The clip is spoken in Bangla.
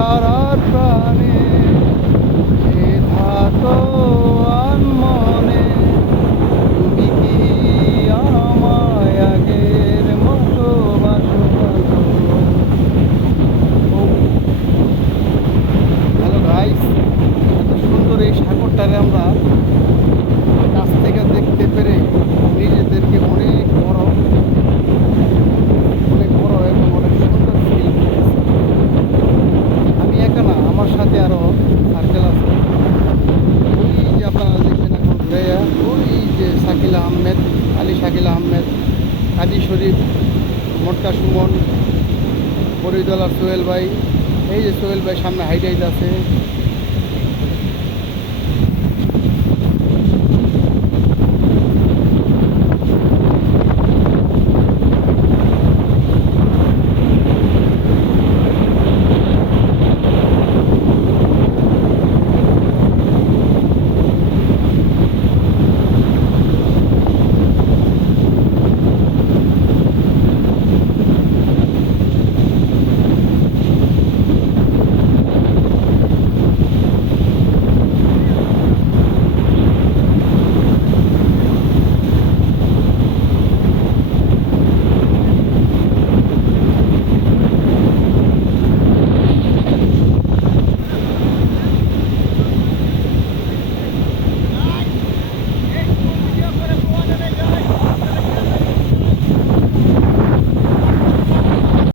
তারার প্রাণে এ থাকো আনমনে, তুমি কি আমায় আগের মতো বাসো? হ্যালো গাইস, এত সুন্দর এই সাগরটারে আমরা কাছ থেকে দেখতে পেরে নিজেদেরকে অনেক বড় এবং অনেক সুন্দর ফিল করতেছি। আমি একা না, আমার সাথে আরো সার্কেল আছে। ওই যে আপনারা দেখছেন এখন ঘুরে, ওই যে শাকিল আহমেদ, আলী শাকিল আহমেদ, কাজী শরীফ, মোটকা সুমন, ফরিদুল আর সোহেল ভাই। এই যে সোহেল ভাই সামনে হাইট আছে।